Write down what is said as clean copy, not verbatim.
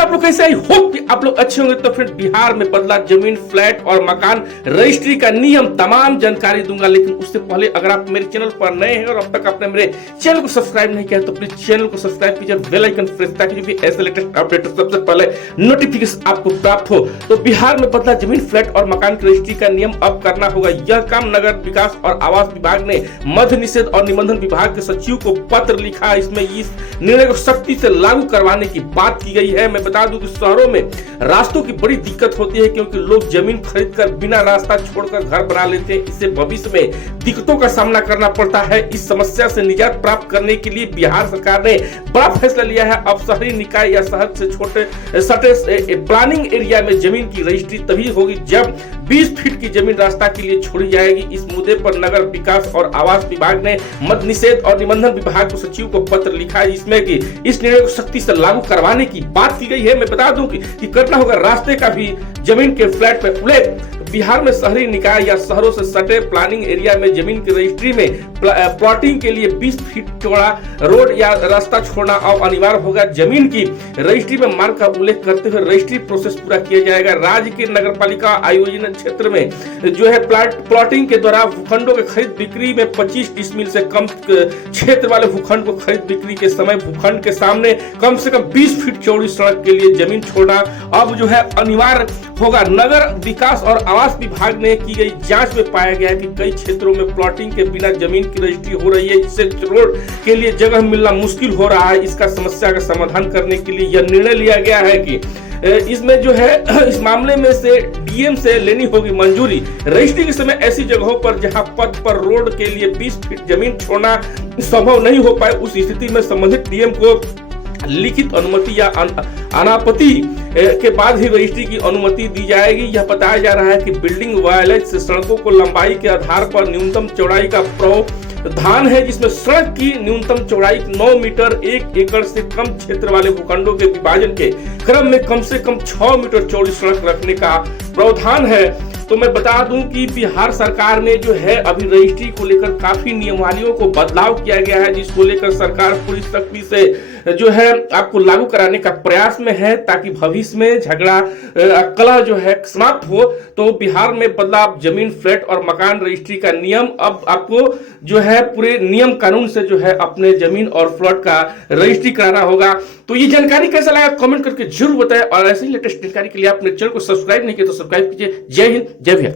आप लोग कैसे? आई होप कि आप लोग अच्छे होंगे। तो फ्रेंड, बिहार में बदला जमीन, फ्लैट और मकान रजिस्ट्री का नियम, तमाम जानकारी दूंगा। लेकिन उससे पहले अगर आप मेरे चैनल पर नए हैं और अब तक आपने मेरे चैनल को सब्सक्राइब नहीं किया तो प्लीज चैनल को सब्सक्राइब कीजिए, बेल आइकन प्रेस, ताकि जो भी ऐसे लेटेस्ट अपडेट सबसे पहले नोटिफिकेशन आपको प्राप्त हो। तो बिहार में बदला जमीन, फ्लैट और मकान की रजिस्ट्री का नियम अब करना होगा। यह काम नगर विकास और आवास विभाग ने मद्य निषेध और निबंधन विभाग के सचिव को पत्र लिखा। इसमें इस निर्णय को सख्ती से लागू करवाने की बात की गई है। मैं बता दूं कि शहरों में रास्तों की बड़ी दिक्कत होती है, क्योंकि लोग जमीन खरीदकर बिना रास्ता छोड़कर घर बना लेते हैं। इससे भविष्य में दिक्कतों का सामना करना पड़ता है। इस समस्या से निजात प्राप्त करने के लिए बिहार सरकार ने बड़ा फैसला लिया है। अब शहरी निकाय या शहर से छोटे सटे प्लानिंग एरिया में जमीन की रजिस्ट्री तभी होगी जब 20 फीट की जमीन रास्ता के लिए छोड़ी जाएगी। इस मुद्दे पर नगर विकास और आवास विभाग ने मद्य निषेध और निबंधन विभाग को सचिव को पत्र लिखा है, जिसमें कि इस निर्णय को सख्ती से लागू करवाने की बात की गई है। मैं बता दूं कि करना होगा रास्ते का भी जमीन के फ्लैट पे उल्लेख। बिहार में शहरी निकाय या शहरों से सटे प्लानिंग एरिया में जमीन की रजिस्ट्री में प्लॉटिंग के लिए 20 फीट चौड़ा रोड या रास्ता छोड़ना अब अनिवार्य होगा। जमीन की रजिस्ट्री में मार्ग का उल्लेख करते हुए रजिस्ट्री प्रोसेस पूरा किया जाएगा। राज्य के नगर पालिका आयोजन क्षेत्र में जो है प्लॉटिंग के द्वारा भूखंडों के खरीद बिक्री में 25 डिसमिल से कम क्षेत्र वाले भूखंड को खरीद बिक्री के समय भूखंड के सामने कम से कम 20 फीट चौड़ी सड़क के लिए जमीन छोड़ना अब जो है अनिवार्य होगा। नगर विकास और आवास विभाग ने की गई जांच में पाया गया कि कई क्षेत्रों में प्लॉटिंग के बिना जमीन की रजिस्ट्री हो रही है, जिससे रोड के लिए जगह मिलना मुश्किल हो रहा है। इसका समस्या का समाधान करने के लिए यह निर्णय लिया गया है कि इसमें जो है इस मामले में से डीएम से लेनी होगी मंजूरी। रजिस्ट्री के समय ऐसी जगहों पर जहां पथ पर रोड के लिए 20 फीट जमीन छोड़ना संभव नहीं हो पाए, उस स्थिति में संबंधित डीएम को लिखित अनुमति या अनापत्ति के बाद ही रजिस्ट्री की अनुमति दी जाएगी। यह बताया जा रहा है कि बिल्डिंग वायलेंस से सड़कों को लंबाई के आधार पर न्यूनतम चौड़ाई का प्रावधान है, जिसमें सड़क की न्यूनतम चौड़ाई 9 मीटर 1 एकड़ से कम क्षेत्र वाले भूखंडों के विभाजन के क्रम में कम से कम 6 मीटर चौड़ी सड़क रखने का प्रावधान है। तो मैं बता दूं कि बिहार सरकार ने जो है अभी रजिस्ट्री को लेकर काफी नियमावलियों को बदलाव किया गया है, जिसको लेकर सरकार पूरी सख्ती से जो है आपको लागू कराने का प्रयास में है, ताकि भविष्य में झगड़ा कलह जो है समाप्त हो। तो बिहार में बदलाव जमीन, फ्लैट और मकान रजिस्ट्री का नियम, अब आपको जो है पूरे नियम कानून से जो है अपने जमीन और फ्लैट का रजिस्ट्री कराना होगा। तो ये जानकारी कैसा लगा कमेंट करके जरूर बताएं, और ऐसे ही लेटेस्ट जानकारी के लिए अपने चैनल को सब्सक्राइब नहीं किया तो सब्सक्राइब कीजिए। जय हिंद, जय भैया।